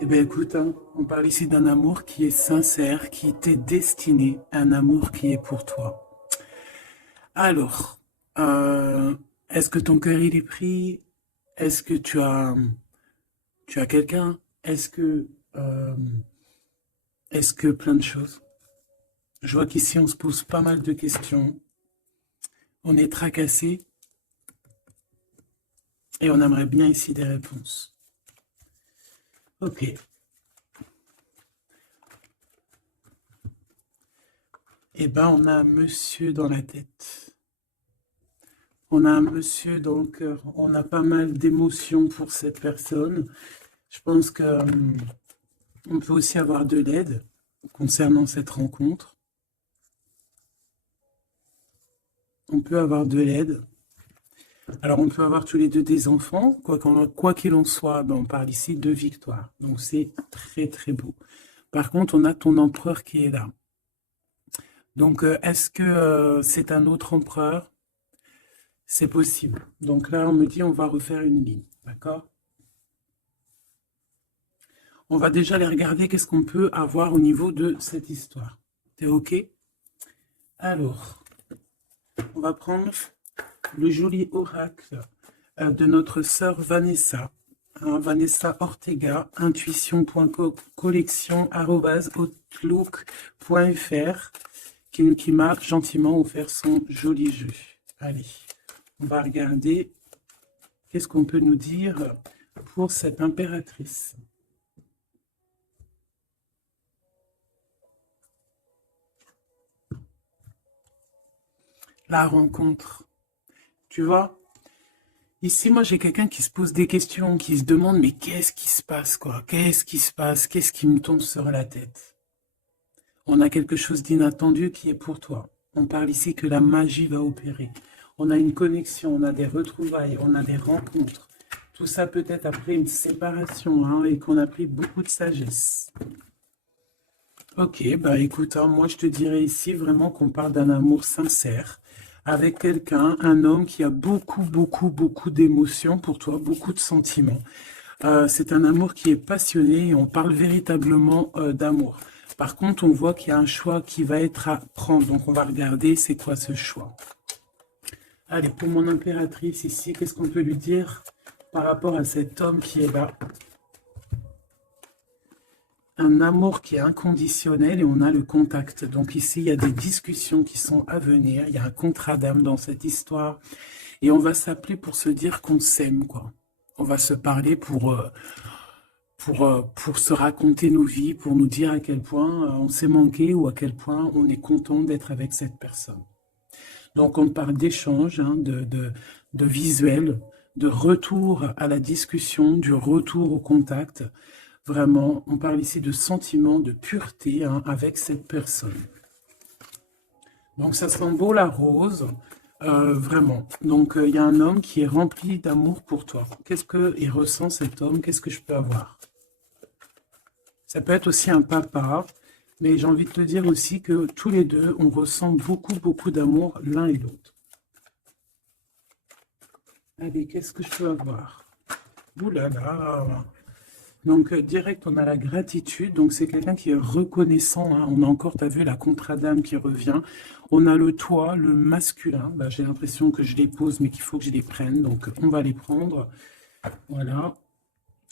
Eh bien, écoute, hein, on parle ici d'un amour qui est sincère, qui t'est destiné, un amour qui est pour toi. Alors, euh, est-ce que ton cœur il est pris? Est-ce que tu as quelqu'un? Euh, est-ce que plein de choses? Je vois qu'ici on se pose pas mal de questions. On est tracassé et on aimerait bien ici des réponses. Ok. Eh ben, on a un monsieur dans la tête. On a un monsieur dans le cœur. On a pas mal d'émotions pour cette personne. Je pense que on peut aussi avoir de l'aide concernant cette rencontre. On peut avoir de l'aide. Alors, on peut avoir tous les deux des enfants. Quoi qu'il en soit, ben, on parle ici de victoire. Donc, c'est très, très beau. Par contre, on a ton empereur qui est là. Donc, est-ce que c'est un autre empereur? C'est possible. Donc là, on me dit, on va refaire une ligne. D'accord? On va déjà aller regarder qu'est-ce qu'on peut avoir au niveau de cette histoire. T'es OK? Alors, on va prendre le joli oracle de notre sœur Vanessa. Hein, Vanessa Ortega, intuition.collection@outlook.fr qui m'a gentiment offert son joli jeu. Allez, on va regarder qu'est-ce qu'on peut nous dire pour cette impératrice. La rencontre. Tu vois, ici, moi, j'ai quelqu'un qui se pose des questions, qui se demande, mais qu'est-ce qui se passe, quoi? Qu'est-ce qui se passe? Qu'est-ce qui me tombe sur la tête? On a quelque chose d'inattendu qui est pour toi. On parle ici que la magie va opérer. On a une connexion, on a des retrouvailles, on a des rencontres. Tout ça peut-être après une séparation, hein, et qu'on a pris beaucoup de sagesse. Ok, bah écoute, hein, moi je te dirais ici vraiment qu'on parle d'un amour sincère avec quelqu'un, un homme qui a beaucoup, beaucoup, beaucoup d'émotions pour toi, beaucoup de sentiments. C'est un amour qui est passionné et on parle véritablement d'amour. Par contre, on voit qu'il y a un choix qui va être à prendre. Donc on va regarder c'est quoi ce choix. Allez, pour mon impératrice ici, qu'est-ce qu'on peut lui dire par rapport à cet homme qui est là? Un amour qui est inconditionnel et on a le contact. Donc ici, il y a des discussions qui sont à venir. Il y a un contrat d'âme dans cette histoire. Et on va s'appeler pour se dire qu'on s'aime, quoi. On va se parler pour se raconter nos vies, pour nous dire à quel point on s'est manqué ou à quel point on est content d'être avec cette personne. Donc on parle d'échange, hein, de visuel, de retour à la discussion, du retour au contact. Vraiment, on parle ici de sentiment, de pureté, hein, avec cette personne. Donc ça sent beau la rose, vraiment. Donc il y a un homme qui est rempli d'amour pour toi. Qu'est-ce qu'il ressent cet homme? Qu'est-ce que je peux avoir? Ça peut être aussi un papa, mais j'ai envie de te dire aussi que tous les deux, on ressent beaucoup, beaucoup d'amour l'un et l'autre. Allez, qu'est-ce que je peux avoir? Ouh là là! Donc, direct, on a la gratitude. Donc, c'est quelqu'un qui est reconnaissant, hein. On a encore, tu as vu, la contre-dame qui revient. On a le toi, le masculin. Bah, j'ai l'impression que je les pose, mais qu'il faut que je les prenne. Donc, on va les prendre. Voilà.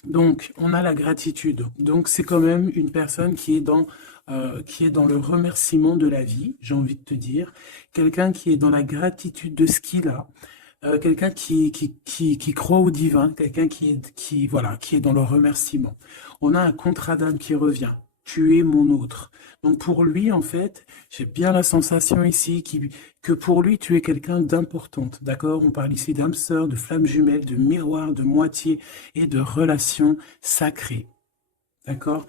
Donc, on a la gratitude. Donc, c'est quand même une personne qui est dans le remerciement de la vie, j'ai envie de te dire. Quelqu'un qui est dans la gratitude de ce qu'il a. Quelqu'un qui croit au divin, quelqu'un voilà, qui est dans le remerciement. On a un contrat d'âme qui revient. Tu es mon autre. Donc pour lui, en fait, j'ai bien la sensation ici que pour lui, tu es quelqu'un d'importante. D'accord? On parle ici d'âme sœur, de flamme jumelle, de miroir, de moitié et de relation sacrée. D'accord?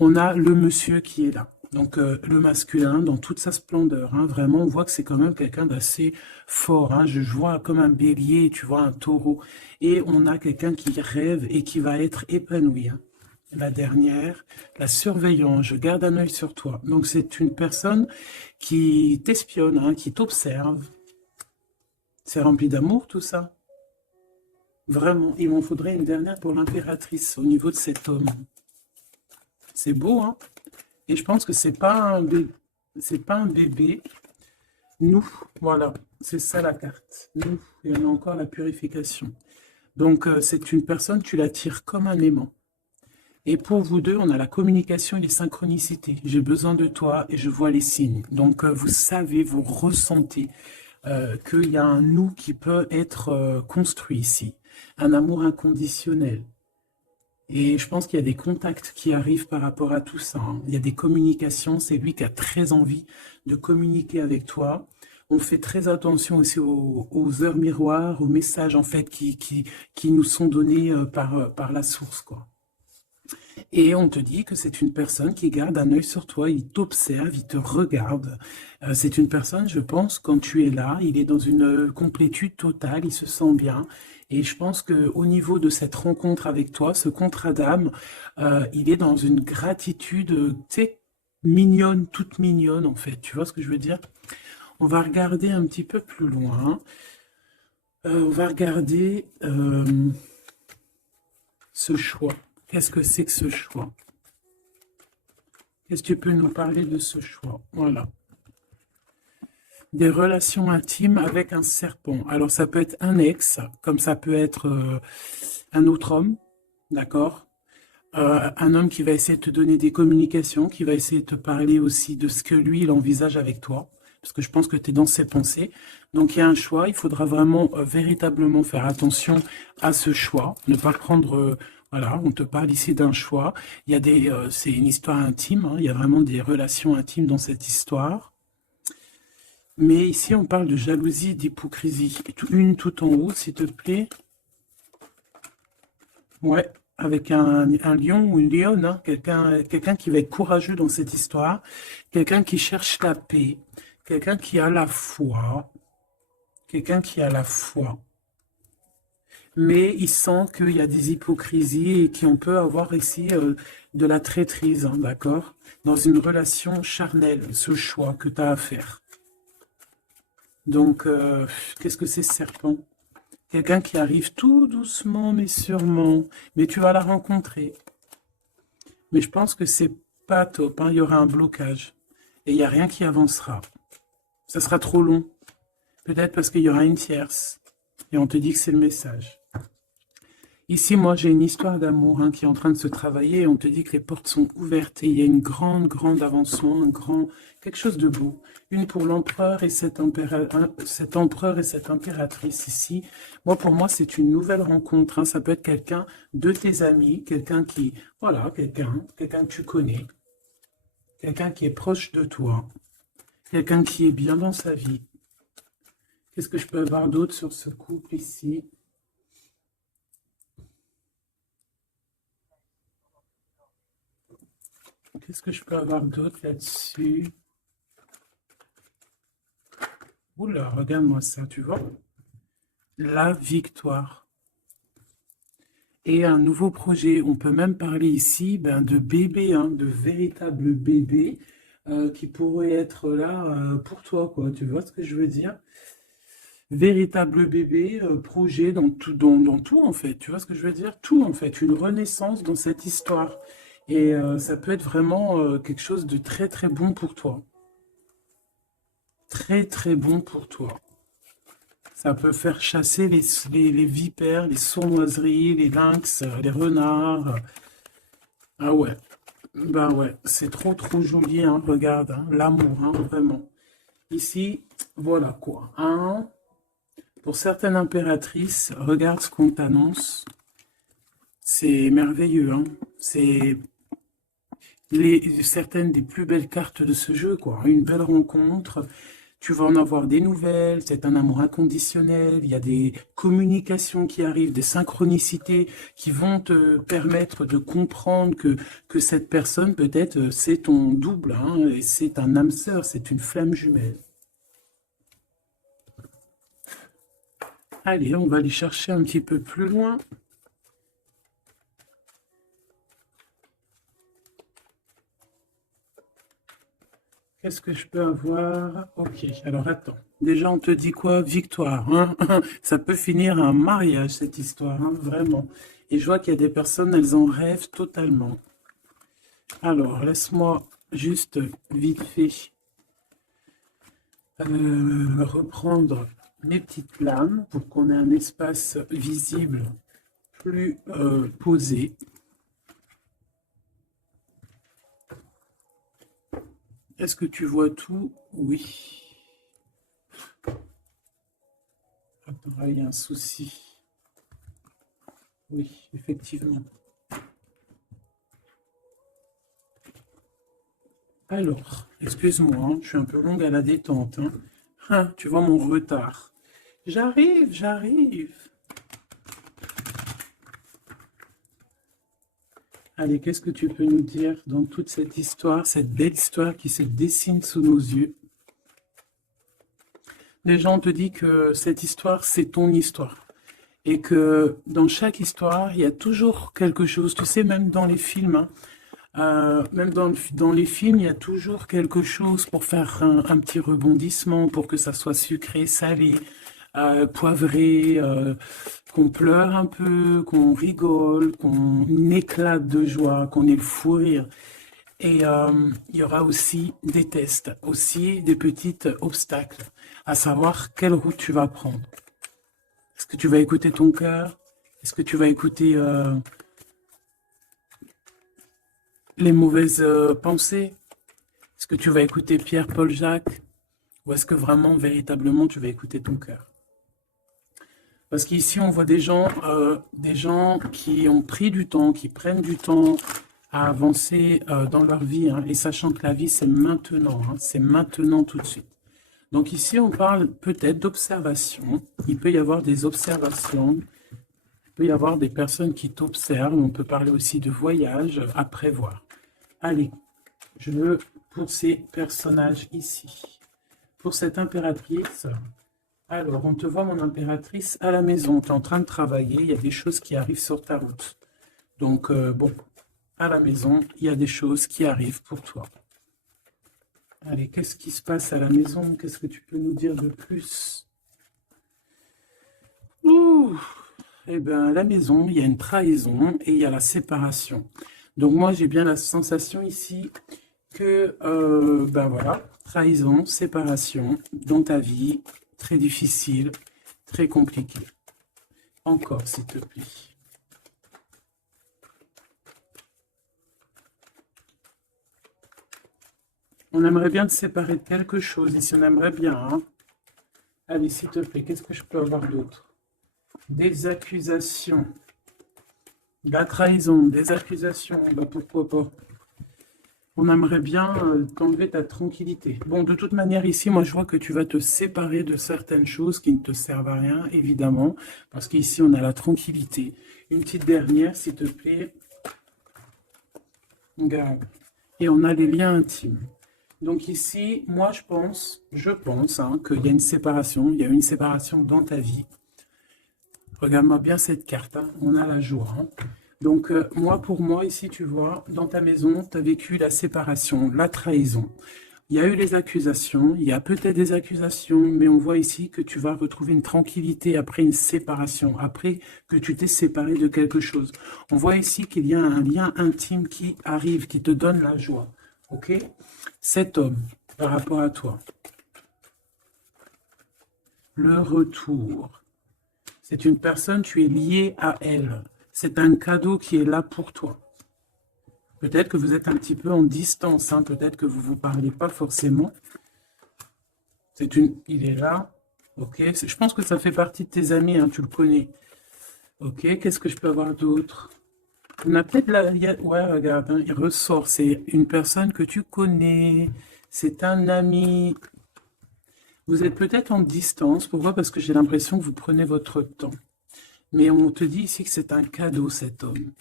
On a le monsieur qui est là. Donc le masculin dans toute sa splendeur, hein, vraiment, on voit que c'est quand même quelqu'un d'assez fort. Hein, je vois comme un bélier, tu vois, un taureau. Et on a quelqu'un qui rêve et qui va être épanoui. Hein. La dernière, la surveillance, je garde un œil sur toi. Donc c'est une personne qui t'espionne, hein, qui t'observe. C'est rempli d'amour tout ça. Vraiment, il m'en faudrait une dernière pour l'impératrice au niveau de cet homme. C'est beau, hein? Et je pense que c'est pas un bébé. C'est pas un bébé. Nous, voilà. C'est ça la carte. Nous, et on a encore la purification. Donc, c'est une personne, tu l'attires comme un aimant. Et pour vous deux, on a la communication et les synchronicités. J'ai besoin de toi et je vois les signes. Donc, vous savez, vous ressentez qu'il y a un nous qui peut être construit ici. Un amour inconditionnel. Et je pense qu'il y a des contacts qui arrivent par rapport à tout ça, hein. Il y a des communications. C'est lui qui a très envie de communiquer avec toi. On fait très attention aussi aux heures miroirs, aux messages en fait qui nous sont donnés par la source, quoi. Et on te dit que c'est une personne qui garde un œil sur toi, il t'observe, il te regarde. C'est une personne, je pense, quand tu es là, il est dans une complétude totale, il se sent bien. Et je pense qu'au niveau de cette rencontre avec toi, ce contrat d'âme, il est dans une gratitude, tu sais, mignonne, toute mignonne en fait. Tu vois ce que je veux dire? On va regarder un petit peu plus loin. On va regarder ce choix. Qu'est-ce que c'est que ce choix? Qu'est-ce que tu peux nous parler de ce choix? Voilà. Des relations intimes avec un serpent. Alors, ça peut être un ex, comme ça peut être un autre homme, d'accord? Un homme qui va essayer de te donner des communications, qui va essayer de te parler aussi de ce que lui, il envisage avec toi, parce que je pense que tu es dans ses pensées. Donc, il y a un choix, il faudra vraiment véritablement faire attention à ce choix, ne pas prendre... voilà, on te parle ici d'un choix. Il y a c'est une histoire intime, hein, il y a vraiment des relations intimes dans cette histoire. Mais ici, on parle de jalousie, d'hypocrisie. Une tout en haut, s'il te plaît. Ouais, avec un lion ou une lionne, hein, quelqu'un qui va être courageux dans cette histoire, quelqu'un qui cherche la paix, quelqu'un qui a la foi, quelqu'un qui a la foi. Mais il sent qu'il y a des hypocrisies et qu'on peut avoir ici de la traîtrise, hein, d'accord? Dans une relation charnelle, ce choix que tu as à faire. Donc, qu'est-ce que c'est ce serpent? Quelqu'un qui arrive tout doucement, mais sûrement. Mais tu vas la rencontrer. Mais je pense que c'est pas top, hein. Il y aura un blocage. Et il n'y a rien qui avancera. Ça sera trop long. Peut-être parce qu'il y aura une tierce. Et on te dit que c'est le message. Ici, moi, j'ai une histoire d'amour, hein, qui est en train de se travailler. Et on te dit que les portes sont ouvertes. Et il y a une grande, grande avancement. Quelque chose de beau. Une pour l'empereur et cet empereur et cette impératrice ici. Moi, pour moi, c'est une nouvelle rencontre, hein. Ça peut être quelqu'un de tes amis, quelqu'un qui, voilà, quelqu'un que tu connais, quelqu'un qui est proche de toi, quelqu'un qui est bien dans sa vie. Qu'est-ce que je peux avoir d'autre sur ce couple ici? Qu'est-ce que je peux avoir d'autre là-dessus? Oula, regarde-moi ça, tu vois? La victoire. Et un nouveau projet. On peut même parler ici de bébés, hein, de véritables bébés qui pourraient être là pour toi, quoi. Tu vois ce que je veux dire? Véritable bébé, projet dans tout, en fait. Tu vois ce que je veux dire? Tout, en fait. Une renaissance dans cette histoire. Et ça peut être vraiment quelque chose de très, très bon pour toi. Très, très bon pour toi. Ça peut faire chasser les vipères, les sournoiseries, les lynx, les renards. Ah ouais, bah ouais, c'est trop, trop joli, hein, regarde, hein, l'amour, hein, vraiment. Ici, voilà quoi, hein. Pour certaines impératrices, regarde ce qu'on t'annonce. C'est merveilleux, hein. C'est certaines des plus belles cartes de ce jeu, quoi. Une belle rencontre. Tu vas en avoir des nouvelles, c'est un amour inconditionnel, il y a des communications qui arrivent, des synchronicités qui vont te permettre de comprendre que cette personne, peut-être, c'est ton double, hein, et c'est un âme sœur, c'est une flamme jumelle. Allez, on va aller chercher un petit peu plus loin. Qu'est-ce que je peux avoir? Ok, alors attends. Déjà, on te dit quoi? Victoire, hein. Ça peut finir un mariage, cette histoire, hein, vraiment. Et je vois qu'il y a des personnes, elles en rêvent totalement. Alors, laisse-moi juste vite fait reprendre mes petites lames pour qu'on ait un espace visible plus posé. Est-ce que tu vois tout? Oui. Attends, il y a un souci. Oui, effectivement. Alors, excuse-moi, hein, je suis un peu longue à la détente. Hein. Ah, tu vois mon retard. J'arrive, j'arrive. Allez, qu'est-ce que tu peux nous dire dans toute cette histoire, cette belle histoire qui se dessine sous nos yeux? Les gens te disent que cette histoire, c'est ton histoire. Et que dans chaque histoire, il y a toujours quelque chose. Tu sais, même dans les films, hein, même dans les films, il y a toujours quelque chose pour faire un petit rebondissement, pour que ça soit sucré, salé, poivré, qu'on pleure un peu, qu'on rigole, qu'on éclate de joie, qu'on ait le fou rire. Et il y aura aussi des tests, aussi des petits obstacles, à savoir quelle route tu vas prendre. Est-ce que tu vas écouter ton cœur? Est-ce que tu vas écouter les mauvaises pensées? Est-ce que tu vas écouter Pierre, Paul, Jacques? Ou est-ce que vraiment, véritablement, tu vas écouter ton cœur? Parce qu'ici, on voit des gens qui ont pris du temps, qui prennent du temps à avancer dans leur vie, hein, et sachant que la vie, c'est maintenant, hein, c'est maintenant tout de suite. Donc ici, on parle peut-être d'observation. Il peut y avoir des observations, il peut y avoir des personnes qui t'observent. On peut parler aussi de voyage à prévoir. Allez, je veux pour ces personnages ici. Pour cette impératrice, alors on te voit mon impératrice à la maison. Tu es en train de travailler, il y a des choses qui arrivent sur ta route. Donc bon, à la maison, il y a des choses qui arrivent pour toi. Allez, qu'est-ce qui se passe à la maison? Qu'est-ce que tu peux nous dire de plus? Ouh, eh bien, à la maison, il y a une trahison et il y a la séparation. Donc moi, j'ai bien la sensation ici que, ben voilà, trahison, séparation dans ta vie, très difficile, très compliqué. Encore, s'il te plaît. On aimerait bien te séparer de quelque chose, ici on aimerait bien, hein. Allez, s'il te plaît, qu'est-ce que je peux avoir d'autre? Des accusations. La trahison, des accusations, bah pourquoi pas. On aimerait bien t'enlever ta tranquillité. Bon, de toute manière, ici, moi, je vois que tu vas te séparer de certaines choses qui ne te servent à rien, évidemment, parce qu'ici, on a la tranquillité. Une petite dernière, s'il te plaît. Regarde. Et on a les liens intimes. Donc ici, moi, je pense hein, qu'il y a une séparation. Il y a une séparation dans ta vie. Regarde-moi bien cette carte. Hein. On a la joie. Hein. Donc, moi, pour moi, ici, tu vois, dans ta maison, tu as vécu la séparation, la trahison. Il y a eu les accusations, il y a peut-être des accusations, mais on voit ici que tu vas retrouver une tranquillité après une séparation, après que tu t'es séparé de quelque chose. On voit ici qu'il y a un lien intime qui arrive, qui te donne la joie. Ok? Cet homme, par rapport à toi, le retour. C'est une personne, tu es lié à elle. C'est un cadeau qui est là pour toi. Peut-être que vous êtes un petit peu en distance, hein, peut-être que vous ne vous parlez pas forcément. Il est là, ok. Je pense que ça fait partie de tes amis, hein, tu le connais. Ok, qu'est-ce que je peux avoir d'autre? On a peut-être ouais, regarde, hein, il ressort. C'est une personne que tu connais. C'est un ami. Vous êtes peut-être en distance. Pourquoi? Parce que j'ai l'impression que vous prenez votre temps. Mais on te dit ici que c'est un cadeau, cet homme.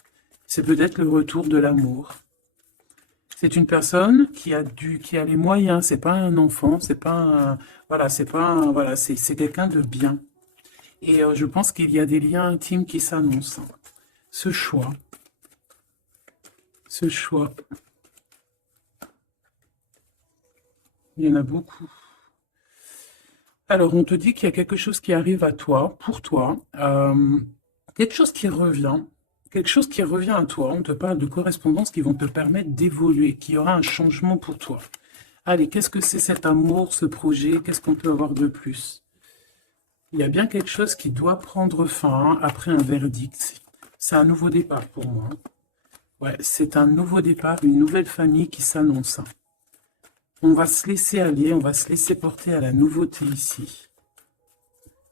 C'est peut-être le retour de l'amour. C'est une personne qui a les moyens. C'est pas un enfant. C'est pas un, voilà, c'est pas un, voilà, c'est quelqu'un de bien. Et je pense qu'il y a des liens intimes qui s'annoncent. Ce choix, ce choix, il y en a beaucoup. Alors, on te dit qu'il y a quelque chose qui arrive à toi, pour toi, quelque chose qui revient, quelque chose qui revient à toi. On te parle de correspondances qui vont te permettre d'évoluer, qui aura un changement pour toi. Allez, qu'est-ce que c'est cet amour, ce projet? Qu'est-ce qu'on peut avoir de plus? Il y a bien quelque chose qui doit prendre fin hein, après un verdict. C'est un nouveau départ pour moi. Ouais, c'est un nouveau départ, une nouvelle famille qui s'annonce. On va se laisser aller, on va se laisser porter à la nouveauté ici.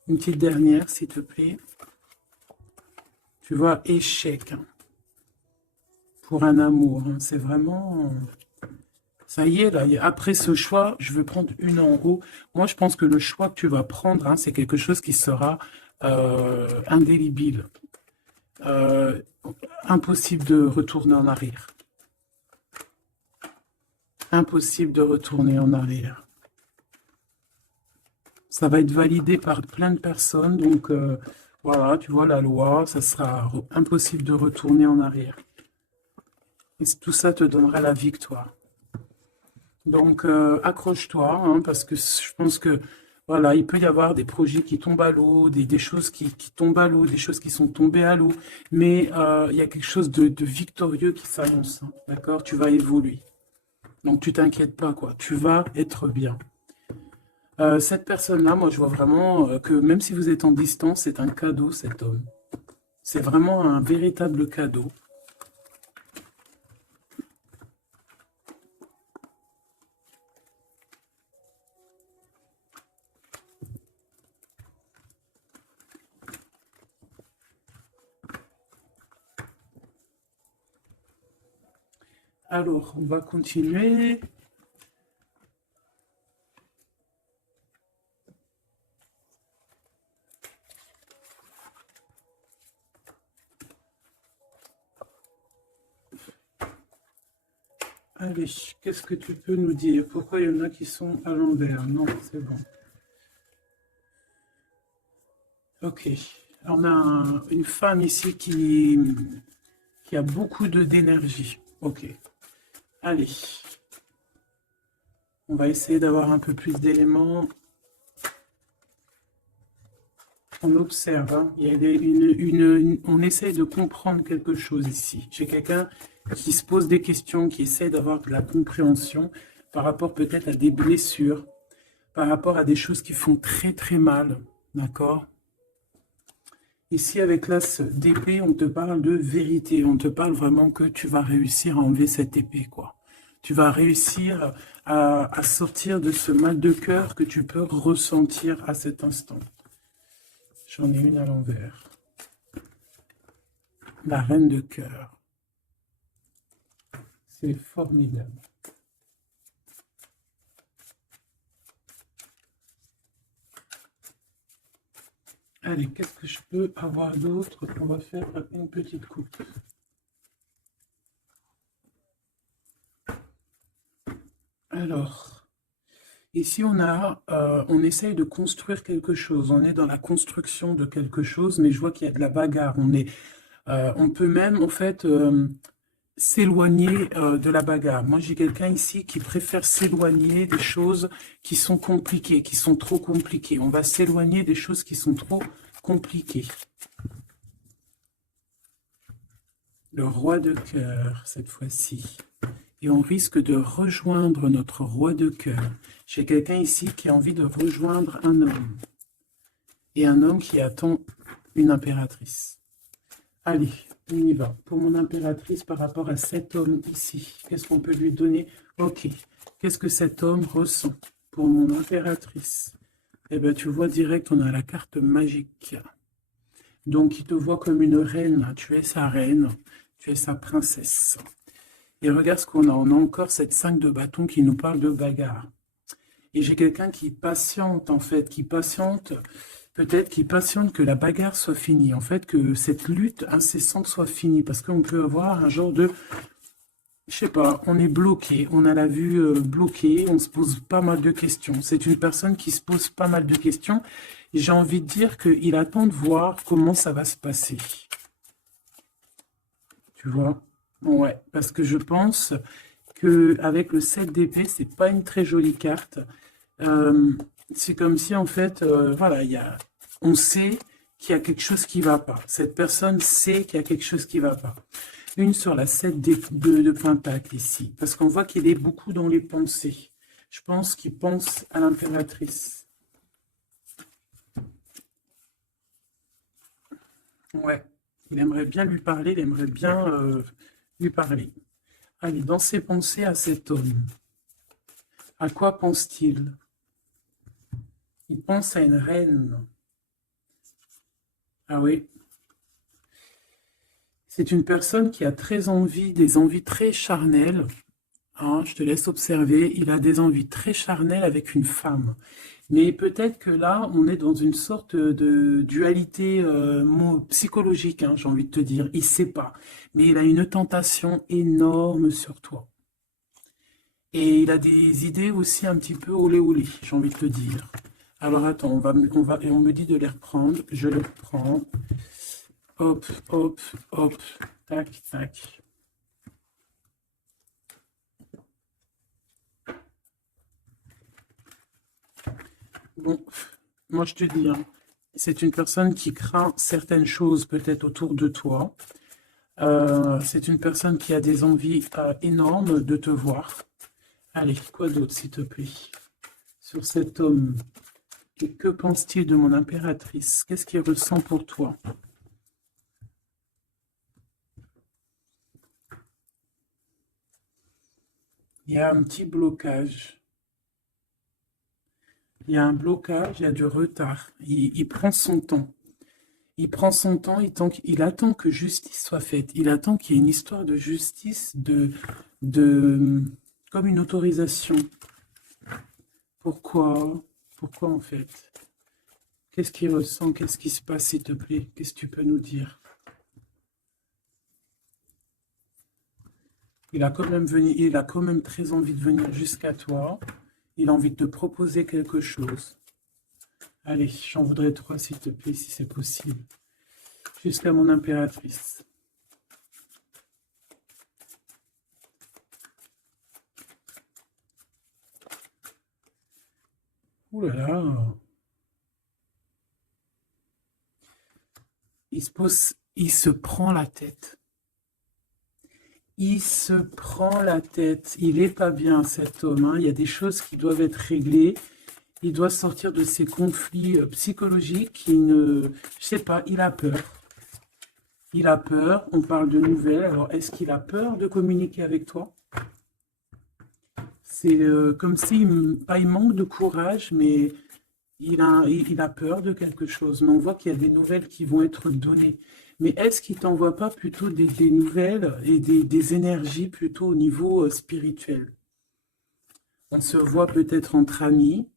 Une petite dernière, s'il te plaît. Tu vois, échec. Hein, pour un amour. Hein, c'est vraiment... Ça y est, là, après ce choix, je veux prendre une en haut. Moi, je pense que le choix que tu vas prendre, hein, c'est quelque chose qui sera indélébile. Impossible de retourner en arrière. Impossible de retourner en arrière. Ça va être validé par plein de personnes. Donc, voilà, tu vois, la loi, ça sera impossible de retourner en arrière. Et tout ça te donnera la victoire. Donc, accroche-toi, hein, parce que je pense que, voilà, il peut y avoir des projets qui tombent à l'eau, des choses qui tombent à l'eau, des choses qui sont tombées à l'eau, mais il y a quelque chose de victorieux qui s'annonce, hein, d'accord? Tu vas évoluer. Donc, tu t'inquiètes pas, quoi. Tu vas être bien. Cette personne-là, moi, je vois vraiment que même si vous êtes en distance, c'est un cadeau, cet homme. C'est vraiment un véritable cadeau. Alors, on va continuer. Allez, qu'est-ce que tu peux nous dire? Pourquoi il y en a qui sont à l'envers? Non, c'est bon. Ok. On a une femme ici qui a beaucoup d'énergie. Ok. Allez. On va essayer d'avoir un peu plus d'éléments. On observe. Hein. Il y a on essaye de comprendre quelque chose ici. J'ai quelqu'un qui se pose des questions, qui essaie d'avoir de la compréhension par rapport peut-être à des blessures, par rapport à des choses qui font très très mal. D'accord? Ici, avec l'as d'épée, on te parle de vérité. On te parle vraiment que tu vas réussir à enlever cette épée, quoi. Tu vas réussir à sortir de ce mal de cœur que tu peux ressentir à cet instant. J'en ai une à l'envers. La reine de cœur. C'est formidable. Allez, qu'est-ce que je peux avoir d'autre? On va faire une petite coupe. Alors, ici on essaye de construire quelque chose. On est dans la construction de quelque chose, mais je vois qu'il y a de la bagarre. On peut même, en fait, s'éloigner de la bagarre. Moi, j'ai quelqu'un ici qui préfère s'éloigner des choses qui sont compliquées, qui sont trop compliquées. On va s'éloigner des choses qui sont trop compliquées. Le roi de cœur, cette fois-ci. Et on risque de rejoindre notre roi de cœur. J'ai quelqu'un ici qui a envie de rejoindre un homme. Et un homme qui attend une impératrice. Allez, on y va. Pour mon impératrice, par rapport à cet homme ici, qu'est-ce qu'on peut lui donner? Ok. Qu'est-ce que cet homme ressent pour mon impératrice? Eh bien, tu vois direct, on a la carte magique. Donc, il te voit comme une reine. Tu es sa reine. Tu es sa princesse. Et regarde ce qu'on a. On a encore cette 5 de bâton qui nous parle de bagarre. Et j'ai quelqu'un qui patiente, en fait, qui patiente... Peut-être qu'il patiente que la bagarre soit finie, en fait, que cette lutte incessante soit finie, parce qu'on peut avoir un genre de, je sais pas, on est bloqué, on a la vue bloquée, on se pose pas mal de questions. C'est une personne qui se pose pas mal de questions, et j'ai envie de dire qu'il attend de voir comment ça va se passer. Tu vois? Ouais, parce que je pense qu'avec le 7 d'épée, c'est pas une très jolie carte. C'est comme si, en fait, voilà, on sait qu'il y a quelque chose qui ne va pas. Cette personne sait qu'il y a quelque chose qui ne va pas. Une sur la 7 de Pentacle ici, parce qu'on voit qu'il est beaucoup dans les pensées. Je pense qu'il pense à l'impératrice. Ouais, il aimerait bien lui parler, il aimerait bien lui parler. Allez, dans ses pensées à cet homme, à quoi pense-t-il? Il pense à une reine. Ah oui. C'est une personne qui a très envie, des envies très charnelles. Hein, je te laisse observer. Il a des envies très charnelles avec une femme. Mais peut-être que là, on est dans une sorte de dualité psychologique, hein, j'ai envie de te dire. Il ne sait pas. Mais il a une tentation énorme sur toi. Et il a des idées aussi un petit peu olé olé, j'ai envie de te dire. Alors attends, et on me dit de les reprendre. Je les reprends. Hop, hop, hop. Tac, tac. Bon, moi je te dis, hein, c'est une personne qui craint certaines choses peut-être autour de toi. C'est une personne qui a des envies énormes de te voir. Allez, quoi d'autre s'il te plaît? Sur cet homme, que pense-t-il de mon impératrice? Qu'est-ce qu'il ressent pour toi? Il y a un petit blocage. Il y a un blocage, il y a du retard. Il prend son temps. Il prend son temps, il attend que justice soit faite. Il attend qu'il y ait une histoire de justice, de, comme une autorisation. Pourquoi? Pourquoi en fait? Qu'est-ce qu'il ressent? Qu'est-ce qui se passe, s'il te plaît? Qu'est-ce que tu peux nous dire? Il a quand même très envie de venir jusqu'à toi. Il a envie de te proposer quelque chose. Allez, j'en voudrais 3, s'il te plaît, si c'est possible. Jusqu'à mon impératrice. Ouh là là. Il se prend la tête. Il se prend la tête. Il n'est pas bien, cet homme, hein. Il y a des choses qui doivent être réglées. Il doit sortir de ces conflits psychologiques. Je sais pas, il a peur. Il a peur. On parle de nouvelles. Alors, est-ce qu'il a peur de communiquer avec toi? C'est comme s'il pas il manque de courage, mais il a peur de quelque chose. Mais on voit qu'il y a des nouvelles qui vont être données. Mais est-ce qu'il t'envoie pas plutôt des nouvelles et des énergies plutôt au niveau spirituel? On se voit peut-être entre amis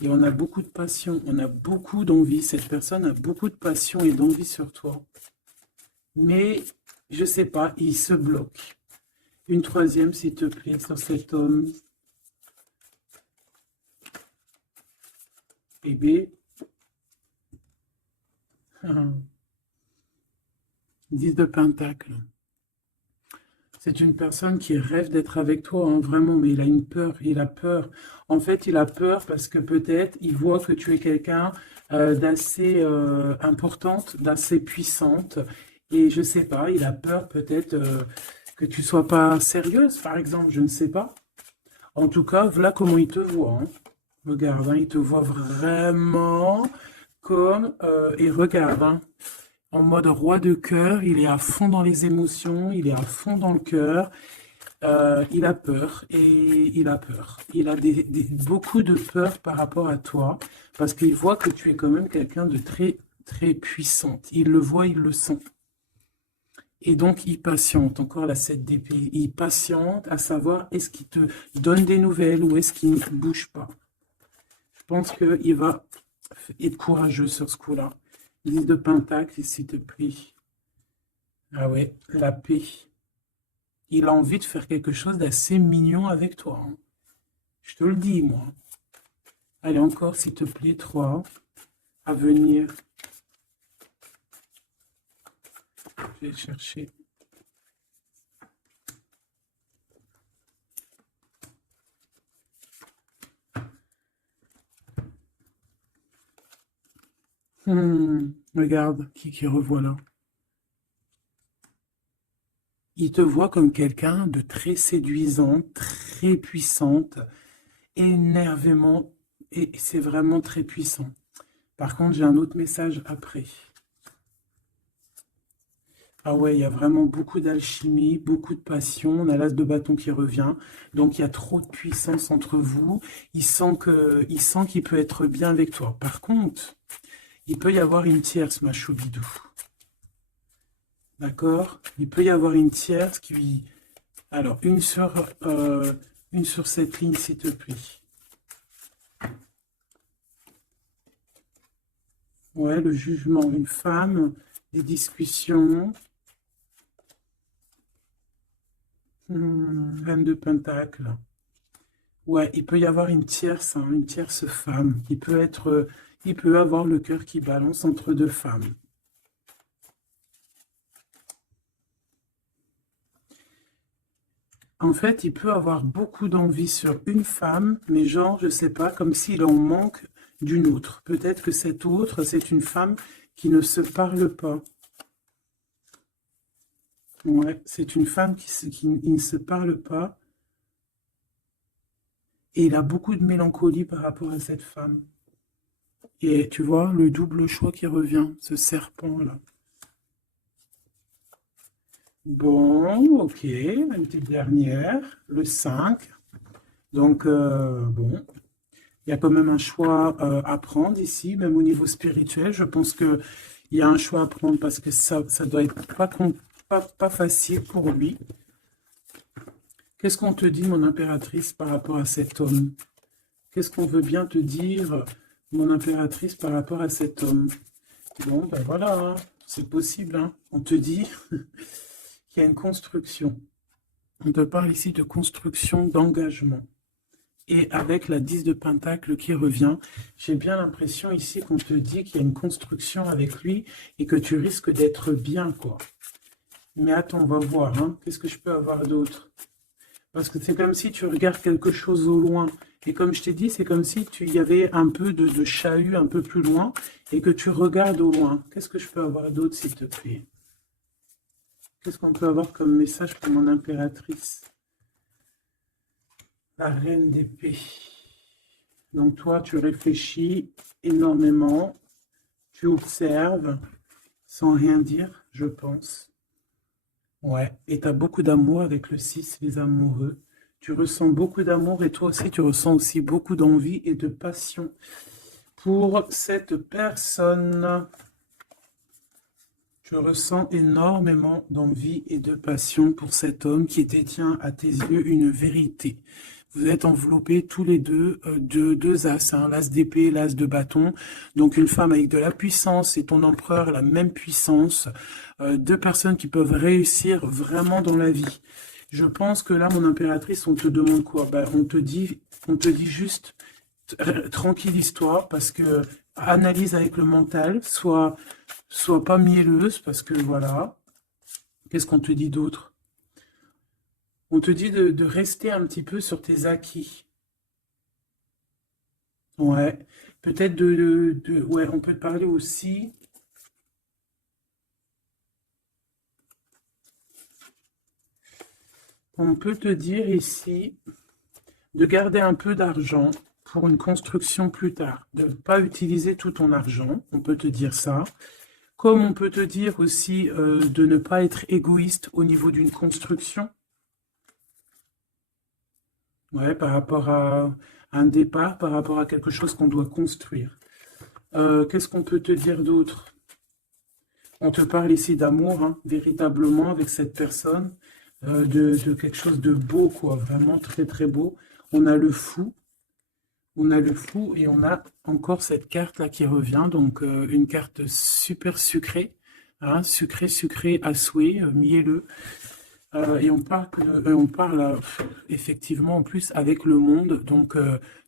et on a beaucoup de passion, on a beaucoup d'envie. Cette personne a beaucoup de passion et d'envie sur toi. Mais, je sais pas, il se bloque. Une troisième, s'il te plaît, sur cet homme. Bébé. 10 de Pentacle. C'est une personne qui rêve d'être avec toi, hein, vraiment, mais il a une peur, il a peur. En fait, il a peur parce que peut-être il voit que tu es quelqu'un d'assez importante, d'assez puissante. Et je sais pas, il a peur peut-être que tu sois pas sérieuse, par exemple, je ne sais pas. En tout cas, voilà comment il te voit, hein. Regarde, hein, il te voit vraiment comme... et regarde, hein, en mode roi de cœur, il est à fond dans les émotions, il est à fond dans le cœur, il a peur et il a peur. Il a beaucoup de peur par rapport à toi parce qu'il voit que tu es quand même quelqu'un de très, très puissante. Il le voit, il le sent. Et donc, il patiente, encore la 7 d'épée, il patiente à savoir est-ce qu'il te donne des nouvelles ou est-ce qu'il ne bouge pas. Je pense qu'il va être courageux sur ce coup-là. 10 de Pentacle, s'il te plaît. Ah ouais, la paix. Il a envie de faire quelque chose d'assez mignon avec toi, hein. Je te le dis, moi. Allez, encore, s'il te plaît, 3 à venir. Je vais chercher. Regarde, qui revoit là. Il te voit comme quelqu'un de très séduisant, très puissante, énervément, et c'est vraiment très puissant. Par contre, j'ai un autre message après. Ah ouais, il y a vraiment beaucoup d'alchimie, beaucoup de passion. On a l'as de bâton qui revient. Donc, il y a trop de puissance entre vous. Il sent qu'il peut être bien avec toi. Par contre, il peut y avoir une tierce, ma choubidou. D'accord? Il peut y avoir une tierce qui... Alors, une sur cette ligne, s'il te plaît. Ouais, le jugement, une femme, des discussions. Reine de Pentacle. Ouais, il peut y avoir une tierce femme. Il peut avoir le cœur qui balance entre deux femmes. En fait, il peut avoir beaucoup d'envie sur une femme, mais genre, je sais pas, comme s'il en manque d'une autre. Peut-être que cette autre, c'est une femme qui ne se parle pas. Ouais, c'est une femme qui ne se parle pas. Et il a beaucoup de mélancolie par rapport à cette femme. Et tu vois, le double choix qui revient, ce serpent-là. Bon, ok, une petite dernière, le 5. Donc, bon, il y a quand même un choix à prendre ici, même au niveau spirituel. Je pense qu'il y a un choix à prendre parce que ça doit être pas facile pour lui. Qu'est-ce qu'on te dit, mon impératrice, par rapport à cet homme? Qu'est-ce qu'on veut bien te dire, mon impératrice, par rapport à cet homme? Bon, ben voilà, hein, c'est possible, hein. On te dit qu'il y a une construction. On te parle ici de construction, d'engagement. Et avec la 10 de Pentacle qui revient, j'ai bien l'impression ici qu'on te dit qu'il y a une construction avec lui et que tu risques d'être bien, quoi. Mais attends, on va voir, hein. Qu'est-ce que je peux avoir d'autre? Parce que c'est comme si tu regardes quelque chose au loin. Et comme je t'ai dit, c'est comme si il y avait un peu de chahut un peu plus loin et que tu regardes au loin. Qu'est-ce que je peux avoir d'autre, s'il te plaît? Qu'est-ce qu'on peut avoir comme message pour mon impératrice? La reine d'épée. Donc toi, tu réfléchis énormément. Tu observes sans rien dire, je pense. Ouais, et tu as beaucoup d'amour avec le 6, les amoureux. Tu ressens beaucoup d'amour et toi aussi, tu ressens aussi beaucoup d'envie et de passion pour cette personne. Tu ressens énormément d'envie et de passion pour cet homme qui détient à tes yeux une vérité. Vous êtes enveloppés tous les deux de deux as, hein, l'as d'épée, l'as de bâton. Donc une femme avec de la puissance et ton empereur la même puissance. Deux personnes qui peuvent réussir vraiment dans la vie. Je pense que là, mon impératrice, on te demande quoi? Ben, on te dit juste tranquille-toi parce que analyse avec le mental, sois pas mielleuse parce que voilà. Qu'est-ce qu'on te dit d'autre? On te dit de rester un petit peu sur tes acquis. Ouais. Peut-être ouais, on peut te parler aussi. On peut te dire ici de garder un peu d'argent pour une construction plus tard. De ne pas utiliser tout ton argent. On peut te dire ça. Comme on peut te dire aussi de ne pas être égoïste au niveau d'une construction. Ouais, par rapport à un départ, par rapport à quelque chose qu'on doit construire. Qu'est-ce qu'on peut te dire d'autre? On te parle ici d'amour, hein, véritablement, avec cette personne, de quelque chose de beau, quoi, vraiment très très beau. On a le fou, et on a encore cette carte-là qui revient, donc une carte super sucrée, hein, sucrée à souhait, mielleux. Et on parle effectivement en plus avec le monde. Donc,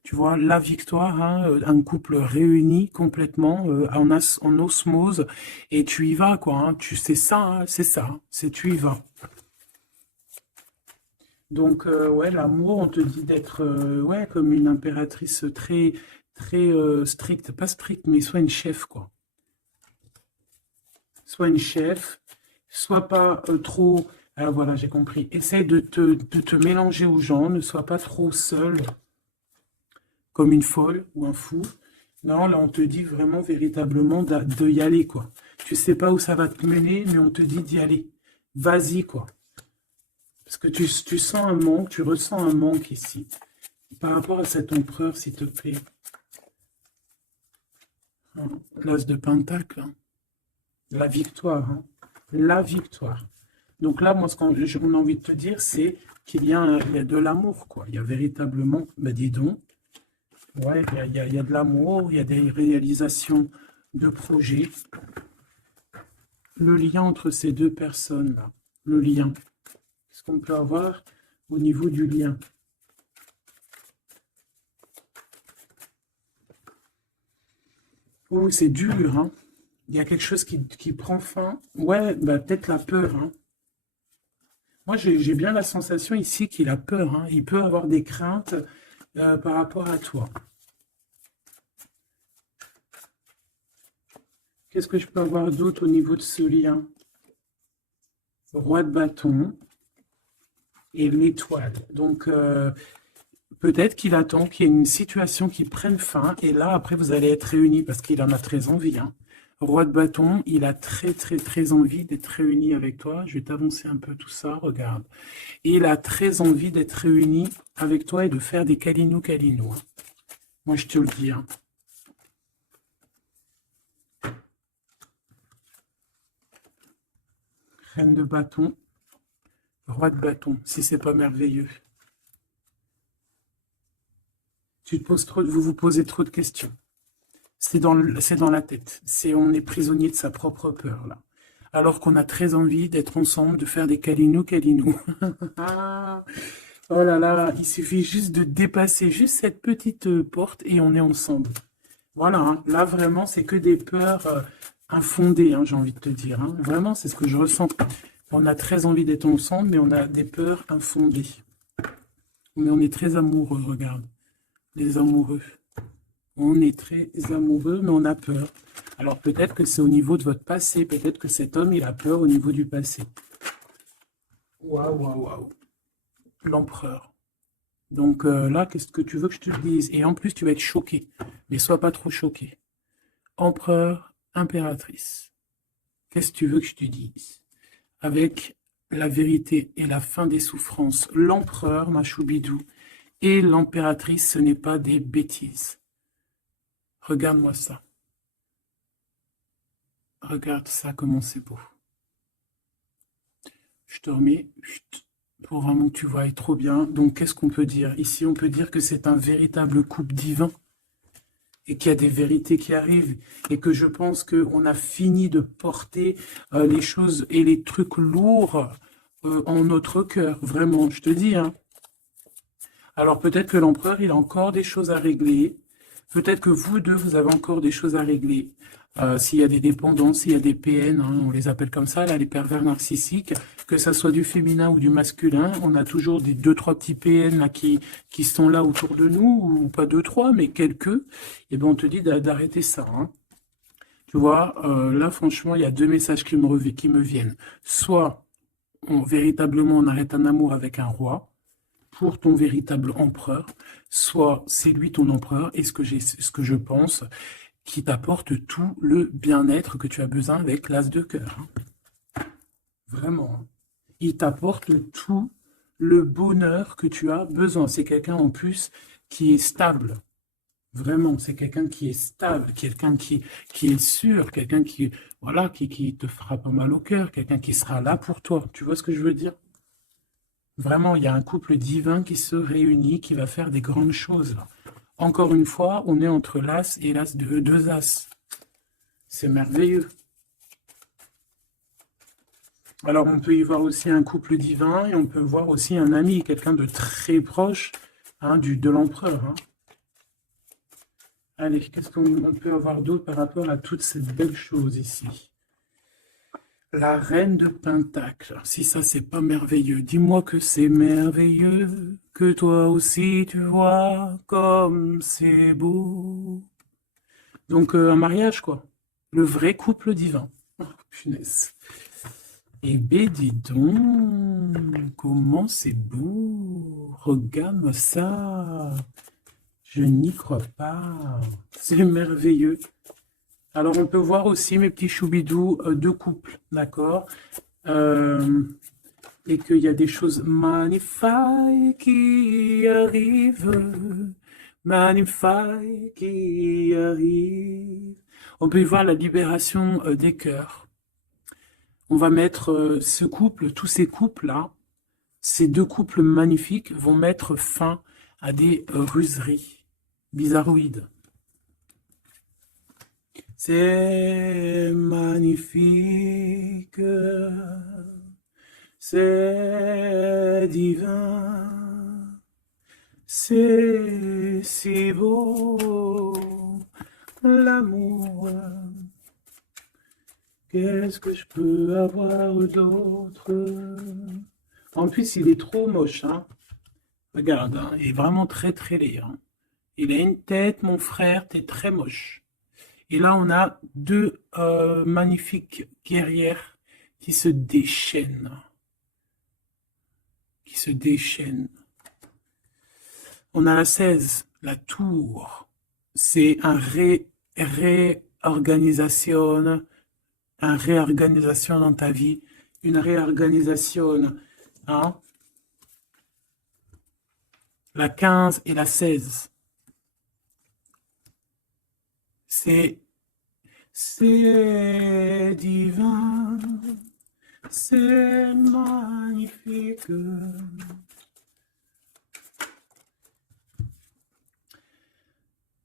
tu vois, la victoire, hein, un couple réuni complètement en osmose. Et tu y vas, quoi. Hein, c'est ça. C'est tu y vas. Donc, ouais, l'amour, on te dit d'être ouais, comme une impératrice très, très stricte. Pas stricte, mais soit une chef, quoi. Sois une chef, sois pas trop... Alors voilà, j'ai compris. Essaye de te mélanger aux gens, ne sois pas trop seul, comme une folle ou un fou. Non, là, on te dit vraiment, véritablement, de y aller, quoi. Tu sais pas où ça va te mener, mais on te dit d'y aller. Vas-y, quoi. Parce que tu sens un manque, tu ressens un manque ici. Par rapport à cet empereur, s'il te plaît. Hein, l'as de Pentacle. Hein. La victoire. Hein. La victoire. Donc là, moi, ce qu'on a envie de te dire, c'est qu'il y a, il y a de l'amour, quoi. Il y a véritablement, ben dis donc, ouais, il y a de l'amour, il y a des réalisations de projets. Le lien entre ces deux personnes-là, le lien. Qu'est-ce qu'on peut avoir au niveau du lien? Oh, c'est dur, hein. Il y a quelque chose qui prend fin. Ouais, bah, peut-être la peur, hein. Moi, j'ai bien la sensation ici qu'il a peur, hein. Il peut avoir des craintes par rapport à toi. Qu'est-ce que je peux avoir d'autre au niveau de ce lien? Roi de bâton et l'étoile. Donc, peut-être qu'il attend qu'il y ait une situation qui prenne fin. Et là, après, vous allez être réunis parce qu'il en a très envie, hein. Roi de bâton, il a très, très, très envie d'être réuni avec toi. Je vais t'avancer un peu tout ça, regarde. Et il a très envie d'être réuni avec toi et de faire des câlinou-câlinou. Hein. Moi, je te le dis, hein. Reine de bâton, roi de bâton, si c'est pas merveilleux. Vous vous posez trop de questions. C'est dans la tête. On est prisonnier de sa propre peur, là. Alors qu'on a très envie d'être ensemble, de faire des câlinou-câlinou. Oh là là, il suffit juste de dépasser juste cette petite porte et on est ensemble. Voilà, hein. Là vraiment, c'est que des peurs infondées, hein, j'ai envie de te dire. Hein. Vraiment, c'est ce que je ressens. On a très envie d'être ensemble, mais on a des peurs infondées. Mais on est très amoureux, regarde. Les amoureux. On est très amoureux, mais on a peur. Alors peut-être que c'est au niveau de votre passé. Peut-être que cet homme, il a peur au niveau du passé. Waouh, waouh, waouh. L'empereur. Donc là, qu'est-ce que tu veux que je te dise? Et en plus, tu vas être choqué. Mais sois pas trop choqué. Empereur, impératrice. Qu'est-ce que tu veux que je te dise? Avec la vérité et la fin des souffrances, l'empereur, ma choubidou, et l'impératrice, ce n'est pas des bêtises. Regarde-moi ça. Regarde ça, comment c'est beau. Je te remets, pour vraiment que tu vois trop bien. Donc, qu'est-ce qu'on peut dire? Ici, on peut dire que c'est un véritable couple divin et qu'il y a des vérités qui arrivent et que je pense qu'on a fini de porter les choses et les trucs lourds en notre cœur. Vraiment, je te dis, hein. Alors, peut-être que l'empereur, il a encore des choses à régler. Peut-être que vous deux, vous avez encore des choses à régler. S'il y a des dépendances, s'il y a des PN, hein, on les appelle comme ça, là, les pervers narcissiques, que ça soit du féminin ou du masculin, on a toujours des 2-3 petits PN là, qui sont là autour de nous, ou pas 2-3, mais quelques, et ben on te dit d'arrêter ça. Hein. Tu vois, là, franchement, il y a deux messages qui me viennent. Soit, véritablement, on arrête un amour avec un roi, pour ton véritable empereur, soit c'est lui ton empereur, et ce que je pense, qui t'apporte tout le bien-être que tu as besoin avec l'as de cœur. Hein. Vraiment. Hein. Il t'apporte tout le bonheur que tu as besoin. C'est quelqu'un en plus qui est stable. Vraiment, c'est quelqu'un qui est stable, quelqu'un qui est sûr, quelqu'un voilà, qui te fera pas mal au cœur, quelqu'un qui sera là pour toi. Tu vois ce que je veux dire? Vraiment, il y a un couple divin qui se réunit, qui va faire des grandes choses. Là. Encore une fois, on est entre l'as et l'as de deux as. C'est merveilleux. Alors, on peut y voir aussi un couple divin et on peut voir aussi un ami, quelqu'un de très proche hein, de l'empereur. Hein. Allez, qu'est-ce qu'on peut avoir d'autre par rapport à toutes ces belles choses ici? La reine de Pentacle. Si ça, c'est pas merveilleux, dis-moi que c'est merveilleux, que toi aussi tu vois comme c'est beau. Donc, un mariage, quoi. Le vrai couple divin. Oh, punaise. Eh bien, dis donc, comment c'est beau. Regarde-moi ça. Je n'y crois pas. C'est merveilleux. Alors, on peut voir aussi, mes petits choubidous, deux couples, d'accord? Et qu'il y a des choses magnifiques qui arrivent. Magnifiques qui arrivent. On peut y voir la libération des cœurs. On va mettre ce couple, tous ces couples-là, ces deux couples magnifiques vont mettre fin à des ruseries bizarroïdes. C'est magnifique, c'est divin, c'est si beau, l'amour. Qu'est-ce que je peux avoir d'autre? En plus, il est trop moche, hein. Regarde, hein, il est vraiment très très laid, hein. Il a une tête, mon frère, t'es très moche. Et là, on a deux magnifiques guerrières qui se déchaînent. Qui se déchaînent. On a la 16, la tour. C'est un réorganisation dans ta vie. Une réorganisation. Hein? La 15 et la 16. C'est divin, c'est magnifique.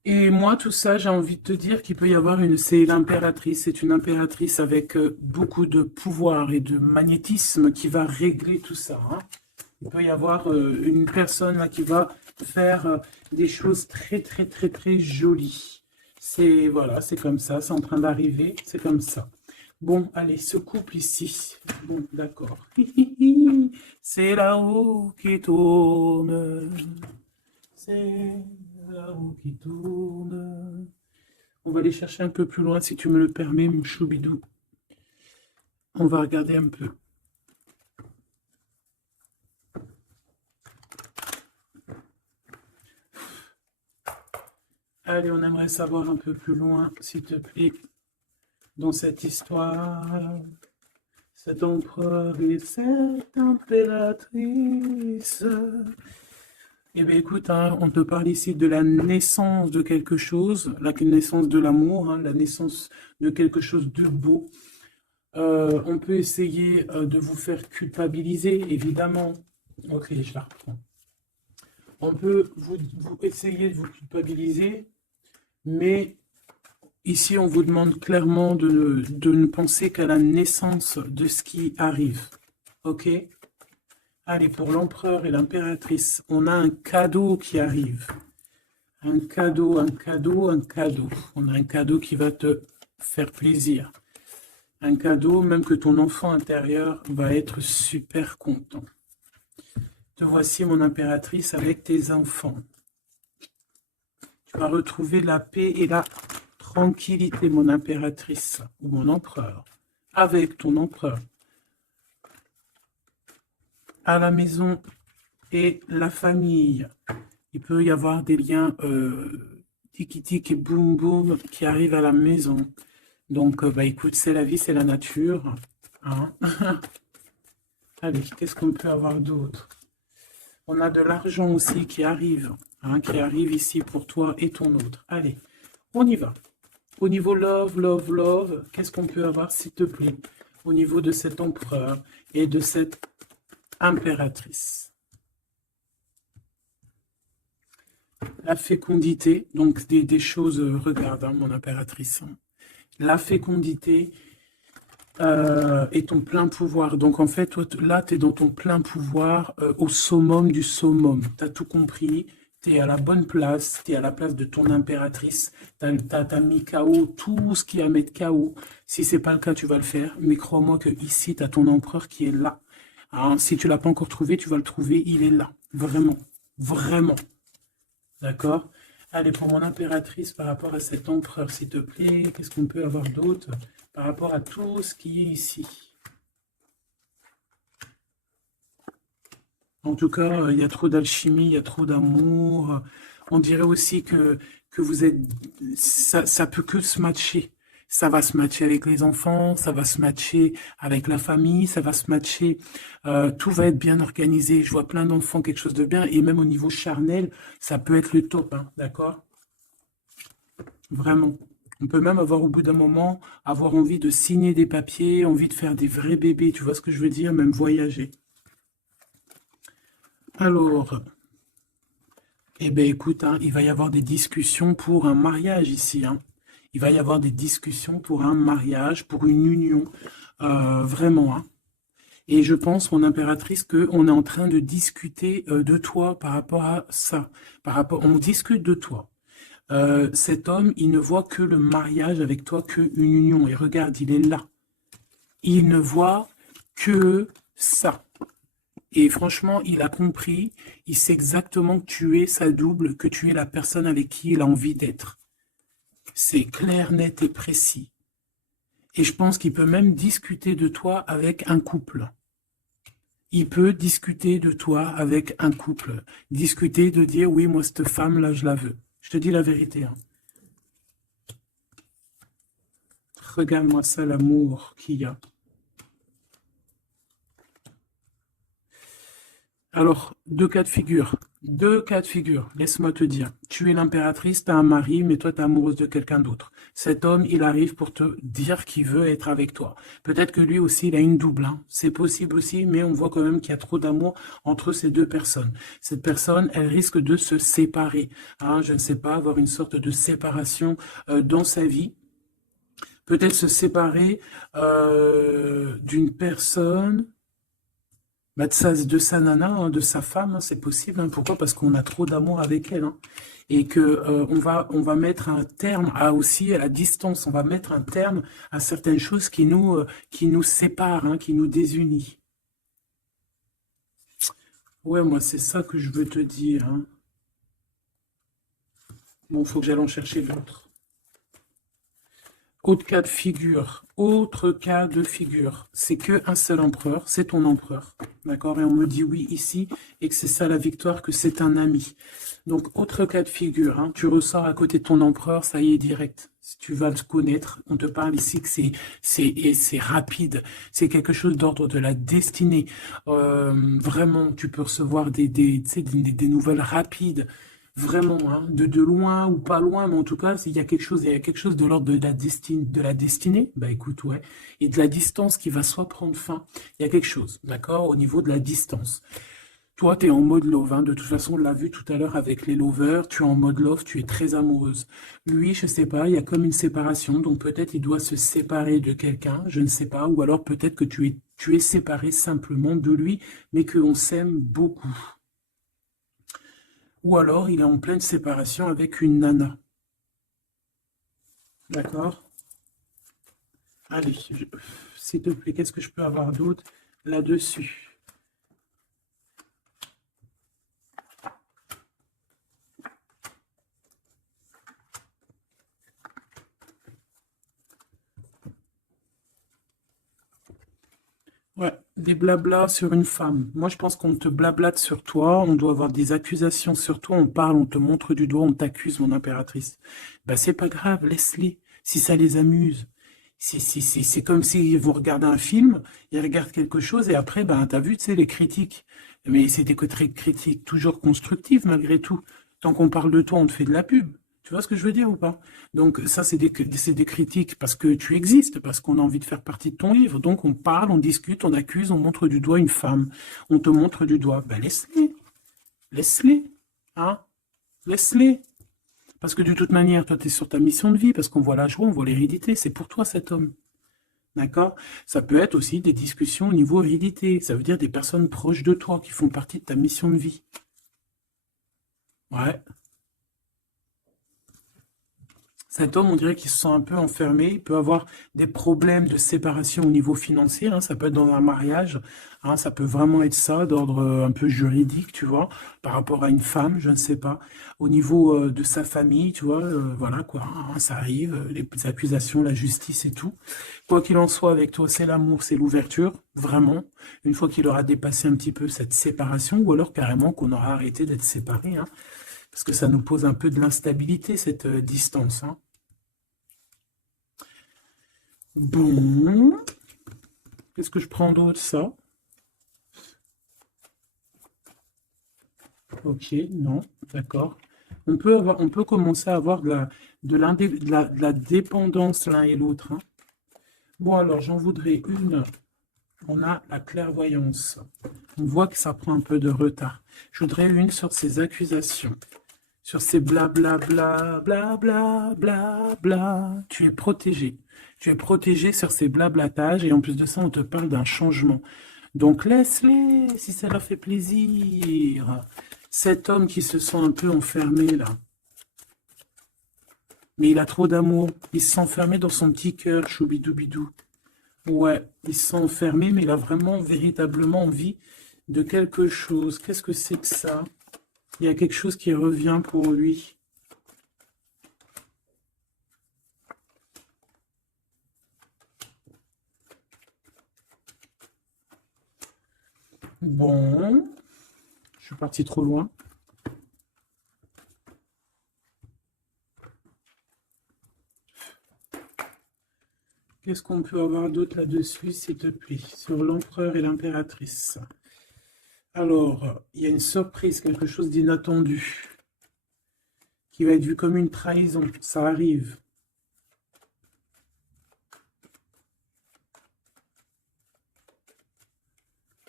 Et moi, tout ça, j'ai envie de te dire qu'il peut y avoir c'est l'impératrice, c'est une impératrice avec beaucoup de pouvoir et de magnétisme qui va régler tout ça. Hein. Il peut y avoir une personne là, qui va faire des choses très, très, très, très jolies. C'est, voilà, c'est comme ça, c'est en train d'arriver, c'est comme ça. Bon, allez, ce couple ici. Bon, d'accord. C'est là-haut qui tourne. C'est là-haut qui tourne. On va aller chercher un peu plus loin, si tu me le permets, mon choubidou. On va regarder un peu. Allez, on aimerait savoir un peu plus loin, s'il te plaît, dans cette histoire. Cet empereur et cette impératrice. Eh bien, écoute, hein, on te parle ici de la naissance de quelque chose, la naissance de l'amour, hein, la naissance de quelque chose de beau. On peut essayer de vous faire culpabiliser, évidemment. Ok, je la reprends. On peut vous essayer de vous culpabiliser, mais ici, on vous demande clairement de ne penser qu'à la naissance de ce qui arrive. Ok? Allez, pour l'empereur et l'impératrice, on a un cadeau qui arrive. Un cadeau, un cadeau, un cadeau. On a un cadeau qui va te faire plaisir. Un cadeau, même que ton enfant intérieur va être super content. Te voici, mon impératrice, avec tes enfants. Tu vas retrouver la paix et la tranquillité, mon impératrice, ou mon empereur, avec ton empereur, à la maison et la famille. Il peut y avoir des liens tiki-tic et boum-boum qui arrivent à la maison. Donc, bah, écoute, c'est la vie, c'est la nature. Hein. Allez, qu'est-ce qu'on peut avoir d'autre? On a de l'argent aussi qui arrive, hein, qui arrive ici pour toi et ton autre. Allez, on y va. Au niveau love, love, love, qu'est-ce qu'on peut avoir, s'il te plaît, au niveau de cet empereur et de cette impératrice? La fécondité, donc des choses, regarde, hein, mon impératrice. Hein. La fécondité et ton plein pouvoir. Donc en fait, toi, là, tu es dans ton plein pouvoir au summum du summum. Tu as tout compris. Tu es à la bonne place, tu es à la place de ton impératrice, tu as mis KO tout ce qui est à mettre KO. Si ce n'est pas le cas, tu vas le faire, mais crois-moi que ici, tu as ton empereur qui est là. Hein, si tu ne l'as pas encore trouvé, tu vas le trouver, il est là. Vraiment, vraiment. D'accord? Allez, pour mon impératrice, par rapport à cet empereur, s'il te plaît, qu'est-ce qu'on peut avoir d'autre? par rapport à tout ce qui est ici. En tout cas, il y a trop d'alchimie, il y a trop d'amour. On dirait aussi que vous êtes... Ça peut que se matcher. Ça va se matcher avec les enfants, ça va se matcher avec la famille, ça va se matcher. Tout va être bien organisé. Je vois plein d'enfants, quelque chose de bien. Et même au niveau charnel, ça peut être le top, hein, d'accord? Vraiment. On peut même avoir au bout d'un moment, avoir envie de signer des papiers, envie de faire des vrais bébés. Tu vois ce que je veux dire? Même voyager. Alors, eh bien, écoute, hein, il va y avoir des discussions pour un mariage ici, hein. Il va y avoir des discussions pour un mariage, pour une union, vraiment, hein. Et je pense, mon impératrice, qu'on est en train de discuter de toi par rapport à ça. On discute de toi. Cet homme, il ne voit que le mariage avec toi, qu'une union. Et regarde, il est là. Il ne voit que ça. Et franchement, il a compris, il sait exactement que tu es sa double, que tu es la personne avec qui il a envie d'être. C'est clair, net et précis. Et je pense qu'il peut même discuter de toi avec un couple. Il peut discuter de toi avec un couple. Discuter de dire, oui, moi, cette femme-là, je la veux. Je te dis la vérité, hein. Regarde-moi ça, l'amour qu'il y a. Alors, deux cas de figure. Deux cas de figure, laisse-moi te dire. Tu es l'impératrice, tu as un mari, mais toi, tu es amoureuse de quelqu'un d'autre. Cet homme, il arrive pour te dire qu'il veut être avec toi. Peut-être que lui aussi, il a une double, hein. C'est possible aussi, mais on voit quand même qu'il y a trop d'amour entre ces deux personnes. Cette personne, elle risque de se séparer, hein. Je ne sais pas, avoir une sorte de séparation dans sa vie. Peut-être se séparer d'une personne... Bah, de sa nana, hein, de sa femme, hein, c'est possible, hein. Pourquoi? Parce qu'on a trop d'amour avec elle, hein. Et que on va mettre un terme à aussi à la distance. On va mettre un terme à certaines choses qui nous séparent, hein, qui nous désunissent. Ouais, moi, c'est ça que je veux te dire, hein. Bon, il faut que j'aille en chercher d'autres. Autre cas de figure, c'est qu'un seul empereur, c'est ton empereur, d'accord? Et on me dit oui ici, et que c'est ça la victoire, que c'est un ami. Donc, autre cas de figure, hein, tu ressors à côté de ton empereur, ça y est, direct. Si tu vas le connaître, on te parle ici que c'est rapide, c'est quelque chose d'ordre de la destinée. Vraiment, tu peux recevoir tu sais, des nouvelles rapides. Vraiment, hein, de loin ou pas loin, mais en tout cas, il y a quelque chose de l'ordre de la destinée, bah écoute, ouais, et de la distance qui va soit prendre fin, il y a quelque chose, d'accord, au niveau de la distance. Toi, tu es en mode love, hein, de toute façon, on l'a vu tout à l'heure avec les lovers, tu es en mode love, tu es très amoureuse. Lui, je sais pas, il y a comme une séparation, donc peut-être il doit se séparer de quelqu'un, je ne sais pas, ou alors peut-être que tu es séparé simplement de lui, mais qu'on s'aime beaucoup. Ou alors, il est en pleine séparation avec une nana. D'accord? Allez, s'il te plaît, qu'est-ce que je peux avoir d'autre là-dessus? Ouais, des blablas sur une femme. Moi, je pense qu'on te blablate sur toi, on doit avoir des accusations sur toi, on parle, on te montre du doigt, on t'accuse, mon impératrice. Bah, c'est pas grave, laisse-les, si ça les amuse. C'est comme si vous regardez un film, ils regardent quelque chose et après, ben, t'as vu, tu sais, les critiques. Mais c'est des critiques toujours constructives malgré tout. Tant qu'on parle de toi, on te fait de la pub. Tu vois ce que je veux dire ou pas? Donc ça, c'est des critiques parce que tu existes, parce qu'on a envie de faire partie de ton livre. Donc on parle, on discute, on accuse, on montre du doigt une femme. On te montre du doigt. Ben laisse-les. Laisse-les. Hein? Laisse-les. Parce que de toute manière, toi, tu es sur ta mission de vie, parce qu'on voit la joie, on voit l'hérédité. C'est pour toi cet homme. D'accord? Ça peut être aussi des discussions au niveau hérédité. Ça veut dire des personnes proches de toi qui font partie de ta mission de vie. Ouais. Cet homme, on dirait qu'il se sent un peu enfermé, il peut avoir des problèmes de séparation au niveau financier, hein, ça peut être dans un mariage, hein, ça peut vraiment être ça, d'ordre un peu juridique, tu vois, par rapport à une femme, je ne sais pas. Au niveau de sa famille, tu vois, voilà quoi, hein, ça arrive, les accusations, la justice et tout. Quoi qu'il en soit, avec toi, c'est l'amour, c'est l'ouverture, vraiment. Une fois qu'il aura dépassé un petit peu cette séparation, ou alors carrément qu'on aura arrêté d'être séparés, hein, parce que ça nous pose un peu de l'instabilité, cette distance, hein. Bon, qu'est-ce que je prends d'autre, ça? Ok, non, d'accord. On peut commencer à avoir de la dépendance l'un et l'autre, hein. Bon, alors, j'en voudrais une. On a la clairvoyance. On voit que ça prend un peu de retard. Je voudrais une sur ces accusations, sur ces blablabla, blabla, blabla. Tu es protégé. Tu es protégé sur ces blablatages et en plus de ça, on te parle d'un changement. Donc laisse-les si ça leur fait plaisir. Cet homme qui se sent un peu enfermé là, mais il a trop d'amour. Il se sent enfermé dans son petit cœur, choubidoubidou. Ouais, il se sent enfermé, mais il a vraiment, véritablement envie de quelque chose. Qu'est-ce que c'est que ça? Il y a quelque chose qui revient pour lui. Bon, je suis parti trop loin. Qu'est-ce qu'on peut avoir d'autre là-dessus, s'il te plaît, sur l'empereur et l'impératrice? Alors, il y a une surprise, quelque chose d'inattendu, qui va être vu comme une trahison. Ça arrive.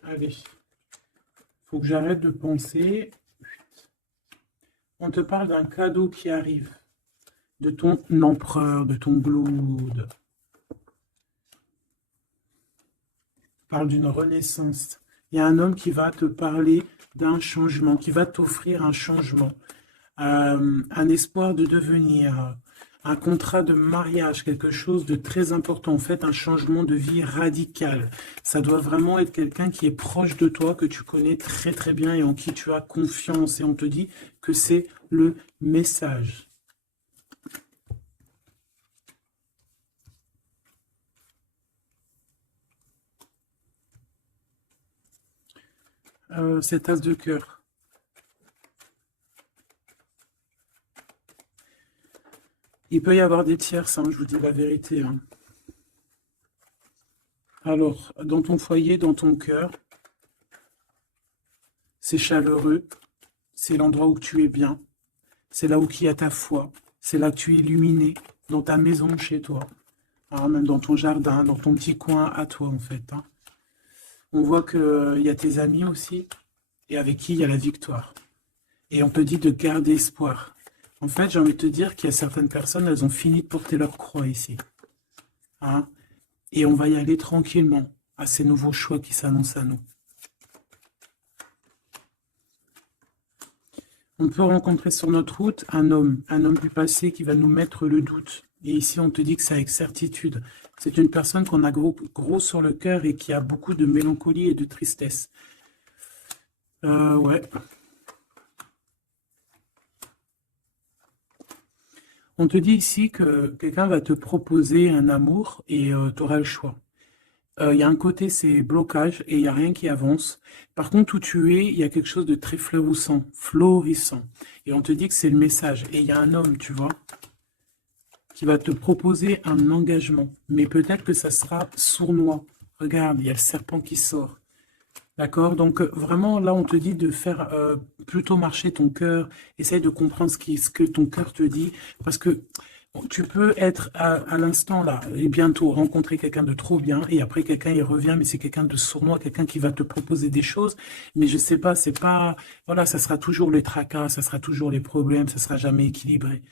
Allez, faut que j'arrête de penser. On te parle d'un cadeau qui arrive, de ton empereur, de ton Blood. Parle d'une renaissance. Il y a un homme qui va te parler d'un changement, qui va t'offrir un changement, un espoir de devenir, un contrat de mariage, quelque chose de très important, en fait, un changement de vie radical. Ça doit vraiment être quelqu'un qui est proche de toi, que tu connais très très bien et en qui tu as confiance. Et on te dit que c'est le message. Cet as de cœur. Il peut y avoir des tierces, hein, je vous dis la vérité, hein. Alors, dans ton foyer, dans ton cœur, c'est chaleureux, c'est l'endroit où tu es bien, c'est là où il y a ta foi, c'est là que tu es illuminé, dans ta maison, chez toi, hein, même dans ton jardin, dans ton petit coin à toi, en fait, hein. On voit qu'il y a tes amis aussi, et avec qui il y a la victoire. Et on te dit de garder espoir. En fait, j'ai envie de te dire qu'il y a certaines personnes, elles ont fini de porter leur croix ici, hein, et on va y aller tranquillement à ces nouveaux choix qui s'annoncent à nous. On peut rencontrer sur notre route un homme du passé qui va nous mettre le doute. Et ici, on te dit que c'est avec certitude. C'est une personne qu'on a gros sur le cœur et qui a beaucoup de mélancolie et de tristesse. Ouais. On te dit ici que quelqu'un va te proposer un amour et tu auras le choix. Il y a un côté, c'est blocage et il n'y a rien qui avance. Par contre, où tu es, il y a quelque chose de très florissant. Et on te dit que c'est le message. Et il y a un homme, tu vois, qui va te proposer un engagement. Mais peut-être que ça sera sournois. Regarde, il y a le serpent qui sort. D'accord? Donc vraiment, là, on te dit de faire plutôt marcher ton cœur. Essaye de comprendre ce que ton cœur te dit. Parce que tu peux être à l'instant là et bientôt rencontrer quelqu'un de trop bien et après quelqu'un il revient mais c'est quelqu'un de sournois, quelqu'un qui va te proposer des choses mais je sais pas, c'est pas, voilà, ça sera toujours les tracas, ça sera toujours les problèmes, ça sera jamais équilibré.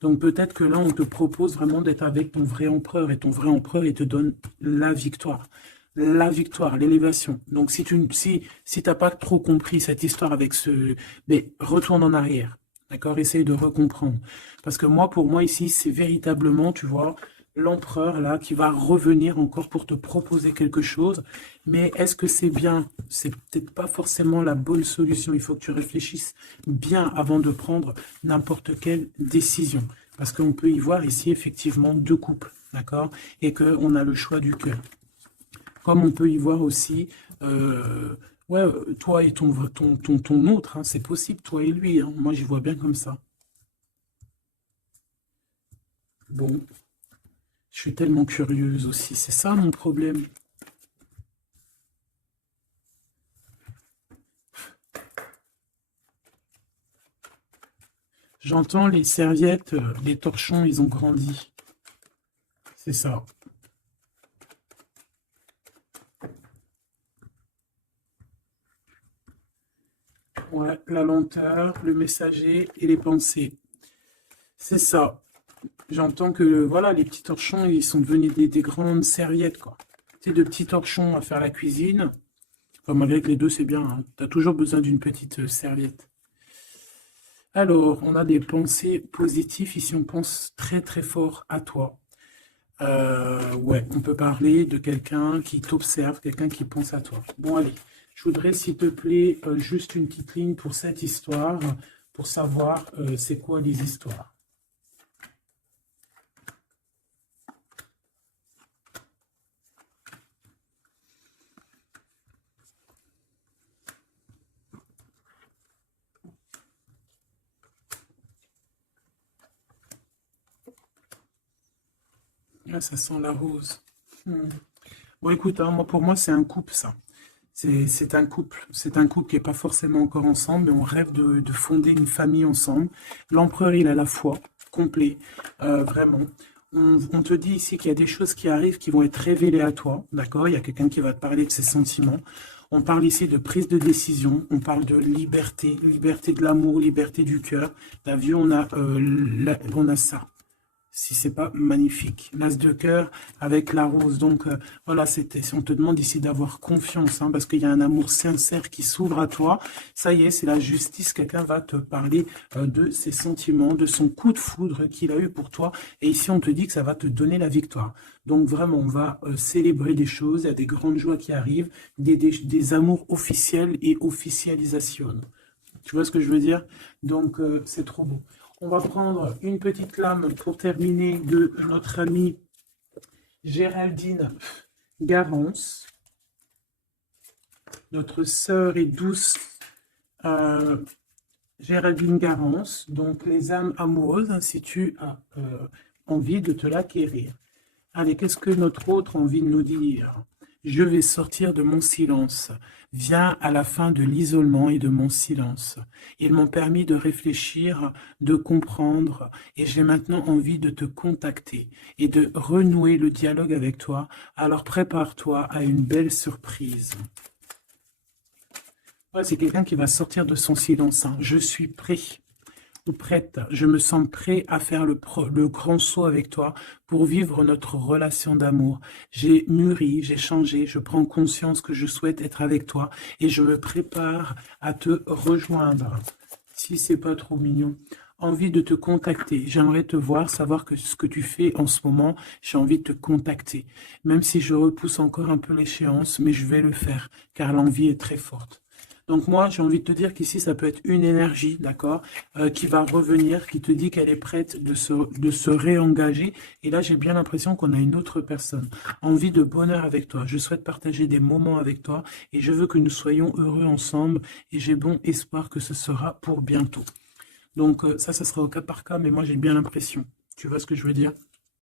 Donc peut-être que là on te propose vraiment d'être avec ton vrai empereur et ton vrai empereur il te donne la victoire, l'élévation. Donc si t'as pas trop compris cette histoire avec mais retourne en arrière. D'accord? Essaye de recomprendre. Parce que moi, pour moi, ici, c'est véritablement, tu vois, l'empereur, là, qui va revenir encore pour te proposer quelque chose. Mais est-ce que c'est bien? C'est peut-être pas forcément la bonne solution. Il faut que tu réfléchisses bien avant de prendre n'importe quelle décision. Parce qu'on peut y voir ici, effectivement, deux couples. D'accord? Et qu'on a le choix du cœur. Comme on peut y voir aussi, ouais, toi et ton autre, hein, c'est possible, toi et lui, hein. Moi, j'y vois bien comme ça. Bon, je suis tellement curieuse aussi, c'est ça mon problème. J'entends les serviettes, les torchons, ils ont grandi. C'est ça. Ouais, la lenteur, le messager et les pensées. C'est ça. J'entends que voilà, les petits torchons, ils sont devenus des grandes serviettes, quoi. Tu sais, de petits torchons à faire la cuisine. Enfin, malgré que les deux, c'est bien, hein. Tu as toujours besoin d'une petite serviette. Alors, on a des pensées positives. Ici, on pense très très fort à toi. Ouais, on peut parler de quelqu'un qui t'observe, quelqu'un qui pense à toi. Bon, allez, je voudrais, s'il te plaît, juste une petite ligne pour cette histoire, pour savoir c'est quoi les histoires. Ah, ça sent la rose. Hmm. Bon, écoute, hein, moi, pour moi, c'est un couple, ça. C'est un couple. C'est un couple qui n'est pas forcément encore ensemble, mais on rêve de fonder une famille ensemble. L'empereur, il a la foi, complet, vraiment. On te dit ici qu'il y a des choses qui arrivent qui vont être révélées à toi, d'accord? Il y a quelqu'un qui va te parler de ses sentiments. On parle ici de prise de décision, on parle de liberté, liberté de l'amour, liberté du cœur. T'as vu, on a ça. Si c'est pas magnifique. L'as de cœur avec la rose. Donc voilà, on te demande ici d'avoir confiance, hein, parce qu'il y a un amour sincère qui s'ouvre à toi. Ça y est, c'est la justice. Quelqu'un va te parler de ses sentiments, de son coup de foudre qu'il a eu pour toi. Et ici, on te dit que ça va te donner la victoire. Donc vraiment, on va célébrer des choses. Il y a des grandes joies qui arrivent, des amours officiels et officialisation. Tu vois ce que je veux dire? Donc, c'est trop beau. On va prendre une petite lame pour terminer de notre amie Géraldine Garance, notre sœur et douce Géraldine Garance. Donc, les âmes amoureuses, hein, si tu as envie de te l'acquérir. Allez, qu'est-ce que notre autre a envie de nous dire? Je vais sortir de mon silence. Viens à la fin de l'isolement et de mon silence. Ils m'ont permis de réfléchir, de comprendre, et j'ai maintenant envie de te contacter et de renouer le dialogue avec toi. Alors prépare-toi à une belle surprise. Ouais, c'est quelqu'un qui va sortir de son silence, hein. Je suis prêt ou prête, je me sens prêt à faire le grand saut avec toi pour vivre notre relation d'amour. J'ai mûri, j'ai changé, je prends conscience que je souhaite être avec toi et je me prépare à te rejoindre. Si c'est pas trop mignon. Envie de te contacter. J'aimerais te voir, savoir que ce que tu fais en ce moment, j'ai envie de te contacter. Même si je repousse encore un peu l'échéance, mais je vais le faire, car l'envie est très forte. Donc moi, j'ai envie de te dire qu'ici, ça peut être une énergie, d'accord, qui va revenir, qui te dit qu'elle est prête de se réengager. Et là, j'ai bien l'impression qu'on a une autre personne. Envie de bonheur avec toi. Je souhaite partager des moments avec toi et je veux que nous soyons heureux ensemble. Et j'ai bon espoir que ce sera pour bientôt. Donc ça sera au cas par cas, mais moi, j'ai bien l'impression. Tu vois ce que je veux dire?